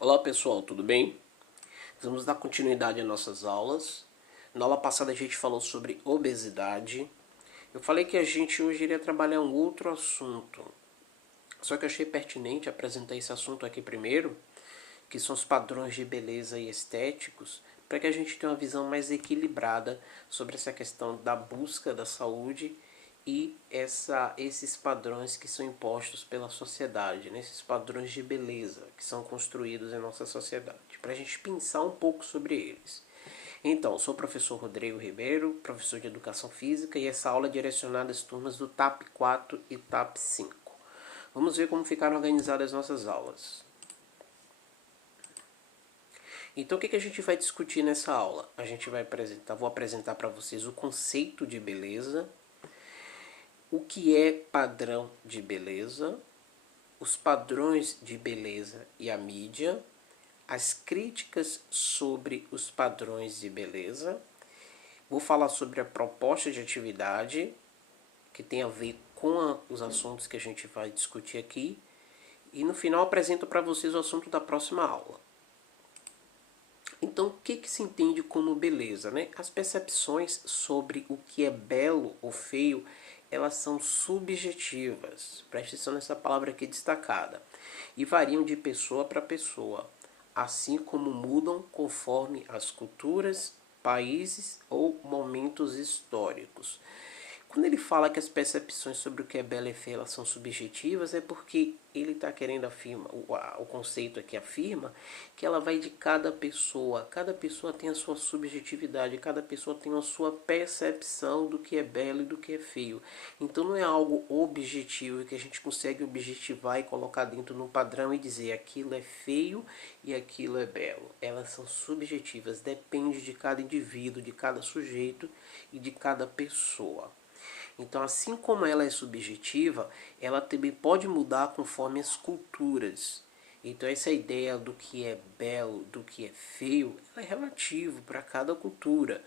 Olá pessoal, tudo bem? Vamos dar continuidade às nossas aulas. Na aula passada a gente falou sobre obesidade. Eu falei que a gente hoje iria trabalhar um outro assunto. Só que eu achei pertinente apresentar esse assunto aqui primeiro, que são os padrões de beleza e estéticos, para que a gente tenha uma visão mais equilibrada sobre essa questão da busca da saúde e esses padrões que são impostos pela sociedade, né? Esses padrões de beleza que são construídos em nossa sociedade, para a gente pensar um pouco sobre eles. Então, sou o professor Rodrigo Ribeiro, professor de Educação Física, e essa aula é direcionada às turmas do TAP 4 e TAP 5. Vamos ver como ficaram organizadas as nossas aulas. Então o que a gente vai discutir nessa aula? Vou apresentar para vocês o conceito de beleza, o que é padrão de beleza, os padrões de beleza e a mídia, as críticas sobre os padrões de beleza. Vou falar sobre a proposta de atividade, que tem a ver com os assuntos que a gente vai discutir aqui. E no final apresento para vocês o assunto da próxima aula. Então, o que se entende como beleza, né? As percepções sobre o que é belo ou feio, elas são subjetivas. Preste atenção nessa palavra aqui destacada. E variam de pessoa para pessoa, assim como mudam conforme as culturas, países ou momentos históricos. Quando ele fala que as percepções sobre o que é belo e feio elas são subjetivas, é porque ele está querendo afirmar, o conceito aqui afirma que ela vai de cada pessoa. Cada pessoa tem a sua subjetividade, cada pessoa tem a sua percepção do que é belo e do que é feio. Então não é algo objetivo que a gente consegue objetivar e colocar dentro de um padrão e dizer aquilo é feio e aquilo é belo. Elas são subjetivas, depende de cada indivíduo, de cada sujeito e de cada pessoa. Então, assim como ela é subjetiva, ela também pode mudar conforme as culturas. Então, essa ideia do que é belo, do que é feio, ela é relativo para cada cultura.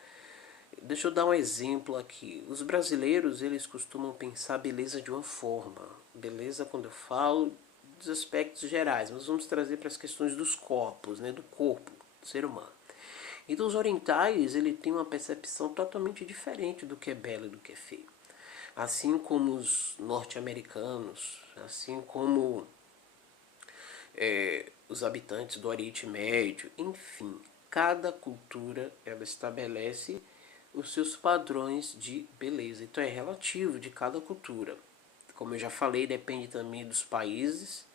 Deixa eu dar um exemplo aqui. Os brasileiros, eles costumam pensar beleza de uma forma. Beleza, quando eu falo dos aspectos gerais, nós vamos trazer para as questões dos corpos, né, do corpo do ser humano. Então, os orientais, ele tem uma percepção totalmente diferente do que é belo e do que é feio. Assim como os norte-americanos, assim como os habitantes do Oriente Médio, enfim, cada cultura ela estabelece os seus padrões de beleza. Então é relativo de cada cultura. Como eu já falei, depende também dos países.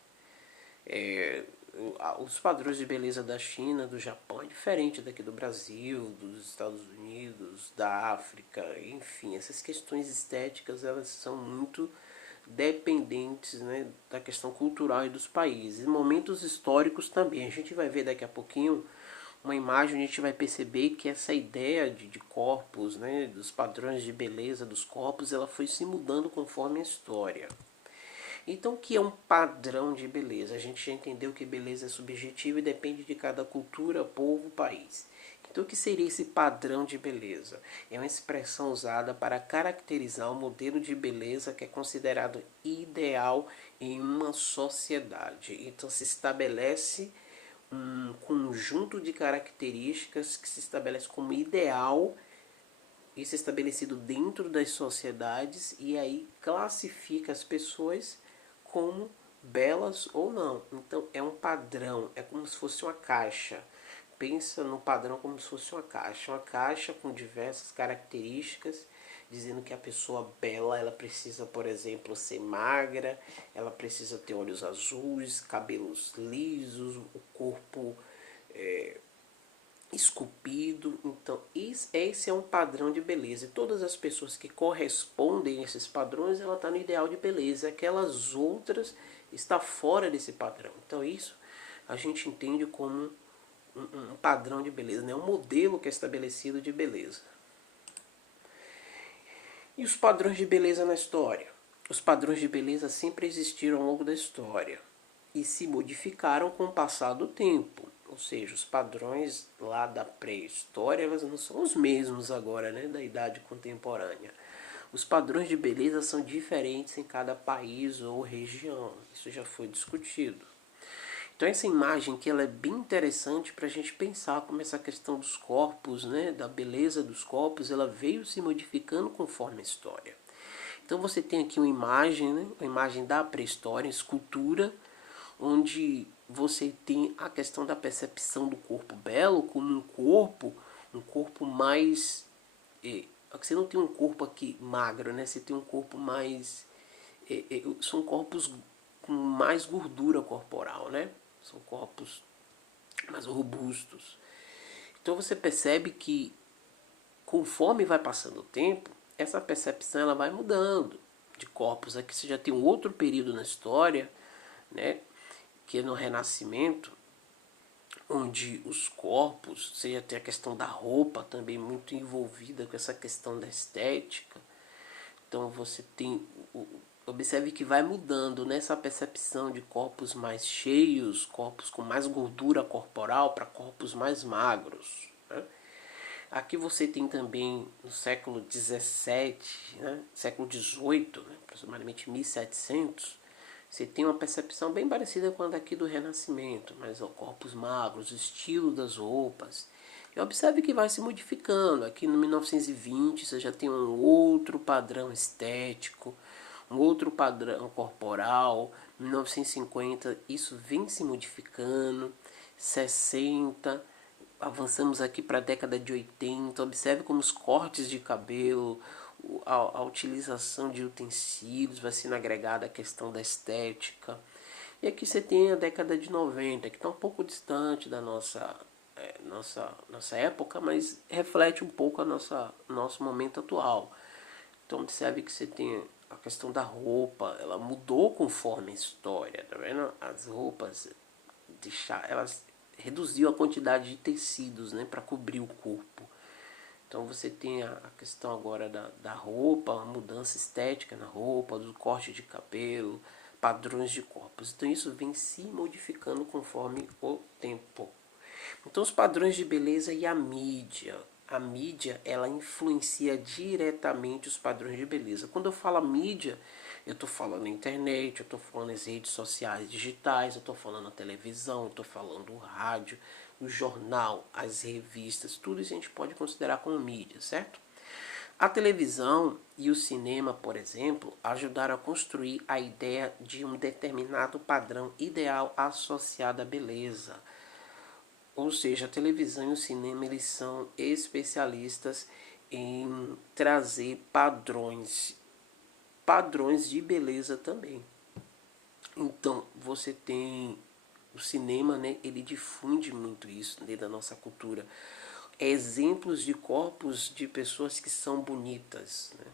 Os padrões de beleza da China, do Japão, é diferente daqui do Brasil, dos Estados Unidos, da África, enfim, essas questões estéticas elas são muito dependentes, né, da questão cultural e dos países. E momentos históricos também. A gente vai ver daqui a pouquinho uma imagem, a gente vai perceber que essa ideia de corpos, né, dos padrões de beleza dos corpos, ela foi se mudando conforme a história. Então, o que é um padrão de beleza? A gente já entendeu que beleza é subjetiva e depende de cada cultura, povo, país. Então, o que seria esse padrão de beleza? É uma expressão usada para caracterizar um modelo de beleza que é considerado ideal em uma sociedade. Então, se estabelece um conjunto de características que se estabelece como ideal. Isso é estabelecido dentro das sociedades e aí classifica as pessoas como belas ou não. Então é um padrão, é como se fosse uma caixa. Pensa no padrão como se fosse uma caixa com diversas características, dizendo que a pessoa bela, ela precisa, por exemplo, ser magra, ela precisa ter olhos azuis, cabelos lisos, o corpo esculpido. Então esse é um padrão de beleza, e todas as pessoas que correspondem a esses padrões, ela está no ideal de beleza. Aquelas outras está fora desse padrão. Então isso a gente entende como um padrão de beleza, né? Um modelo que é estabelecido de beleza. E os padrões de beleza na história? Os padrões de beleza sempre existiram ao longo da história e se modificaram com o passar do tempo. Ou seja, os padrões lá da pré-história elas não são os mesmos agora, né, da idade contemporânea. Os padrões de beleza são diferentes em cada país ou região. Isso já foi discutido. Então essa imagem que ela é bem interessante para a gente pensar como essa questão dos corpos, né, da beleza dos corpos, ela veio se modificando conforme a história. Então você tem aqui uma imagem, né, uma imagem da pré-história, escultura, onde você tem a questão da percepção do corpo belo como um corpo mais... você não tem um corpo aqui magro, né? Você tem um corpo mais... são corpos com mais gordura corporal, né? São corpos mais robustos. Então você percebe que conforme vai passando o tempo, essa percepção ela vai mudando de corpos. Aqui você já tem um outro período na história, né? Que é no Renascimento, onde os corpos, você já tem a questão da roupa também muito envolvida com essa questão da estética. Então você tem, observe que vai mudando nessa percepção de corpos mais cheios, corpos com mais gordura corporal para corpos mais magros, né? Aqui você tem também no século XVII, né, século XVIII, né, aproximadamente 1700, você tem uma percepção bem parecida com a daqui do Renascimento, mas corpos magros, o estilo das roupas. E observe que vai se modificando. Aqui no 1920 você já tem um outro padrão estético, um outro padrão corporal. 1950 isso vem se modificando. 60, avançamos aqui para a década de 80. Observe como os cortes de cabelo, a utilização de utensílios vai sendo agregada à questão da estética. E aqui você tem a década de 90, que está um pouco distante da nossa época, mas reflete um pouco nosso momento atual. Então observe que você tem a questão da roupa, ela mudou conforme a história, tá vendo? As roupas, elas reduziu a quantidade de tecidos, né, para cobrir o corpo. Então você tem a questão agora da roupa, a mudança estética na roupa, do corte de cabelo, padrões de corpos. Então isso vem se modificando conforme o tempo. Então os padrões de beleza e a mídia. A mídia, ela influencia diretamente os padrões de beleza. Quando eu falo mídia, eu estou falando na internet, eu estou falando nas redes sociais digitais, eu estou falando na televisão, eu estou falando no rádio, no jornal, as revistas, tudo isso a gente pode considerar como mídia, certo? A televisão e o cinema, por exemplo, ajudaram a construir a ideia de um determinado padrão ideal associado à beleza. Ou seja, a televisão e o cinema eles são especialistas em trazer padrões de beleza também. Então, você tem o cinema, né, ele difunde muito isso dentro da nossa cultura. Exemplos de corpos de pessoas que são bonitas, né?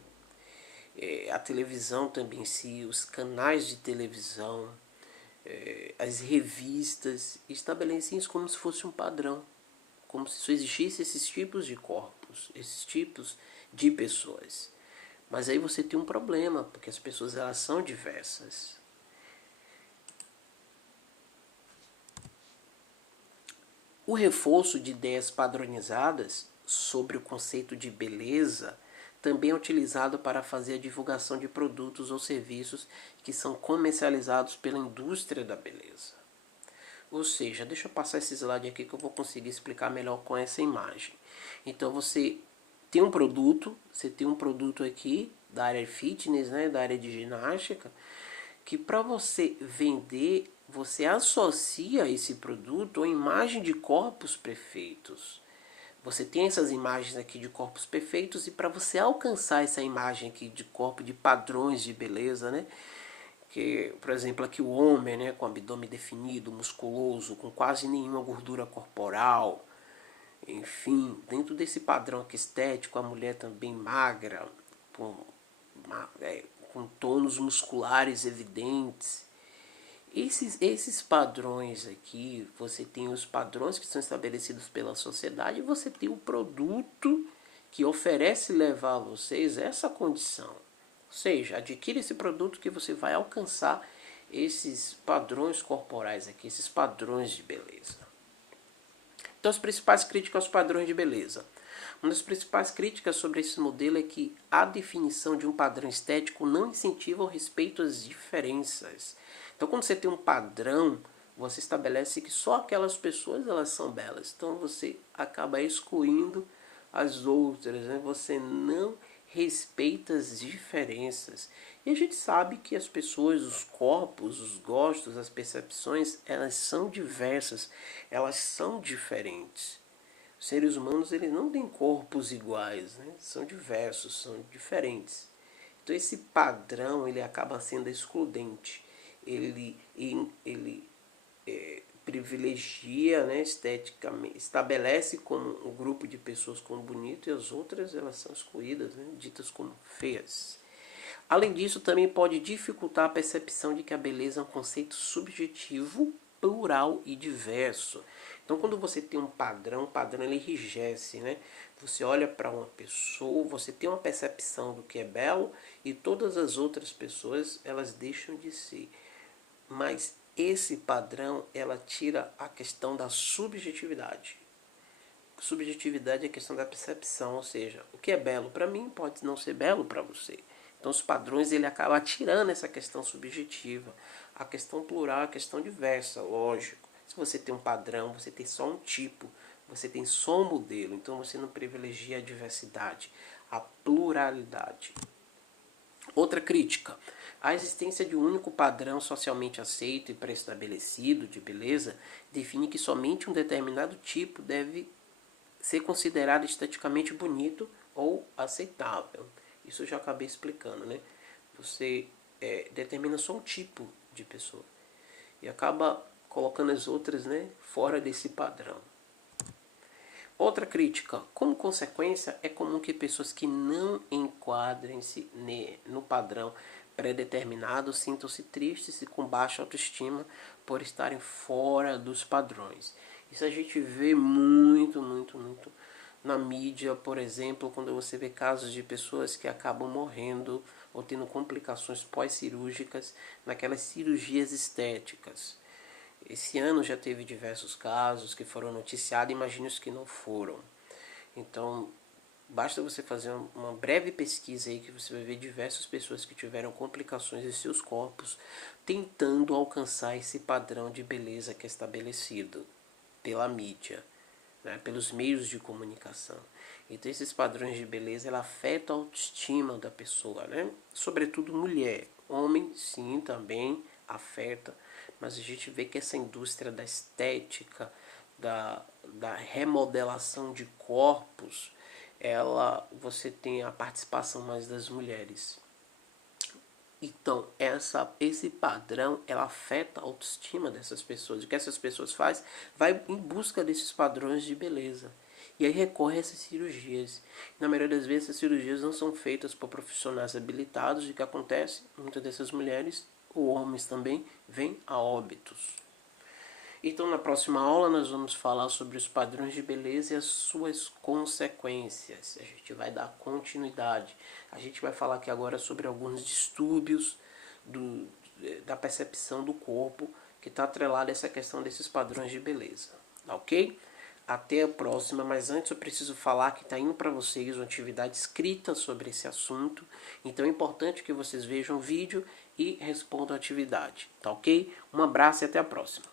A televisão também em si, os canais de televisão, as revistas estabelecem isso como se fosse um padrão, como se só existisse esses tipos de corpos, esses tipos de pessoas. Mas aí você tem um problema, porque as pessoas elas são diversas. O reforço de ideias padronizadas sobre o conceito de beleza também é utilizado para fazer a divulgação de produtos ou serviços que são comercializados pela indústria da beleza. Ou seja, deixa eu passar esse slide aqui que eu vou conseguir explicar melhor com essa imagem. Então você tem um produto, aqui da área de fitness, né, da área de ginástica, que para você vender, você associa esse produto a imagem de corpos perfeitos. Você tem essas imagens aqui de corpos perfeitos e para você alcançar essa imagem aqui de corpo, de padrões de beleza, né? Que, por exemplo, aqui o homem, né, com o abdômen definido, musculoso, com quase nenhuma gordura corporal. Enfim, dentro desse padrão aqui estético, a mulher também magra, com tônus musculares evidentes. Esses padrões aqui, você tem os padrões que são estabelecidos pela sociedade e você tem o produto que oferece levar a vocês essa condição. Ou seja, adquire esse produto que você vai alcançar esses padrões corporais aqui, esses padrões de beleza. Então, as principais críticas aos padrões de beleza. Uma das principais críticas sobre esse modelo é que a definição de um padrão estético não incentiva o respeito às diferenças. Então, quando você tem um padrão você estabelece que só aquelas pessoas elas são belas. Então você acaba excluindo as outras, né? Você não respeita as diferenças. E a gente sabe que as pessoas, os corpos, os gostos, as percepções, elas são diversas, elas são diferentes. Os seres humanos eles não têm corpos iguais, né? São diversos, são diferentes. Então esse padrão ele acaba sendo excludente. Ele privilegia, né, esteticamente, estabelece como um grupo de pessoas como bonito e as outras elas são excluídas, né, ditas como feias. Além disso, também pode dificultar a percepção de que a beleza é um conceito subjetivo, plural e diverso. Então, quando você tem um padrão, o padrão ele enrijece, né? Você olha para uma pessoa, você tem uma percepção do que é belo e todas as outras pessoas elas deixam de ser. Mas esse padrão ela tira a questão da subjetividade. Subjetividade é a questão da percepção, ou seja, o que é belo para mim pode não ser belo para você. Então os padrões ele acaba tirando essa questão subjetiva, a questão plural, a questão diversa, lógico. Se você tem um padrão, você tem só um tipo, você tem só um modelo, então você não privilegia a diversidade, a pluralidade. Outra crítica: a existência de um único padrão socialmente aceito e pré-estabelecido de beleza define que somente um determinado tipo deve ser considerado esteticamente bonito ou aceitável. Isso eu já acabei explicando, né? Você determina só um tipo de pessoa e acaba colocando as outras, né, fora desse padrão. Outra crítica: como consequência, é comum que pessoas que não enquadrem-se no padrão pré-determinado sintam-se tristes e com baixa autoestima por estarem fora dos padrões. Isso a gente vê muito na mídia, por exemplo, quando você vê casos de pessoas que acabam morrendo ou tendo complicações pós-cirúrgicas naquelas cirurgias estéticas. Esse ano já teve diversos casos que foram noticiados, imagine os que não foram. Então, basta você fazer uma breve pesquisa aí que você vai ver diversas pessoas que tiveram complicações em seus corpos tentando alcançar esse padrão de beleza que é estabelecido pela mídia, né, pelos meios de comunicação. Então esses padrões de beleza ela afetam a autoestima da pessoa, né? Sobretudo mulher. Homem sim também afeta, mas a gente vê que essa indústria da estética, da remodelação de corpos, você tem a participação mais das mulheres. Então, esse padrão ela afeta a autoestima dessas pessoas. O que essas pessoas fazem? Vai em busca desses padrões de beleza. E aí recorre a essas cirurgias. Na maioria das vezes, essas cirurgias não são feitas por profissionais habilitados. E o que acontece? Muitas dessas mulheres, ou homens também, vêm a óbitos. Então, na próxima aula, nós vamos falar sobre os padrões de beleza e as suas consequências. A gente vai dar continuidade. A gente vai falar aqui agora sobre alguns distúrbios da percepção do corpo que está atrelado a essa questão desses padrões de beleza. Tá ok? Até a próxima, mas antes eu preciso falar que está indo para vocês uma atividade escrita sobre esse assunto. Então é importante que vocês vejam o vídeo e respondam a atividade. Tá ok? Um abraço e até a próxima.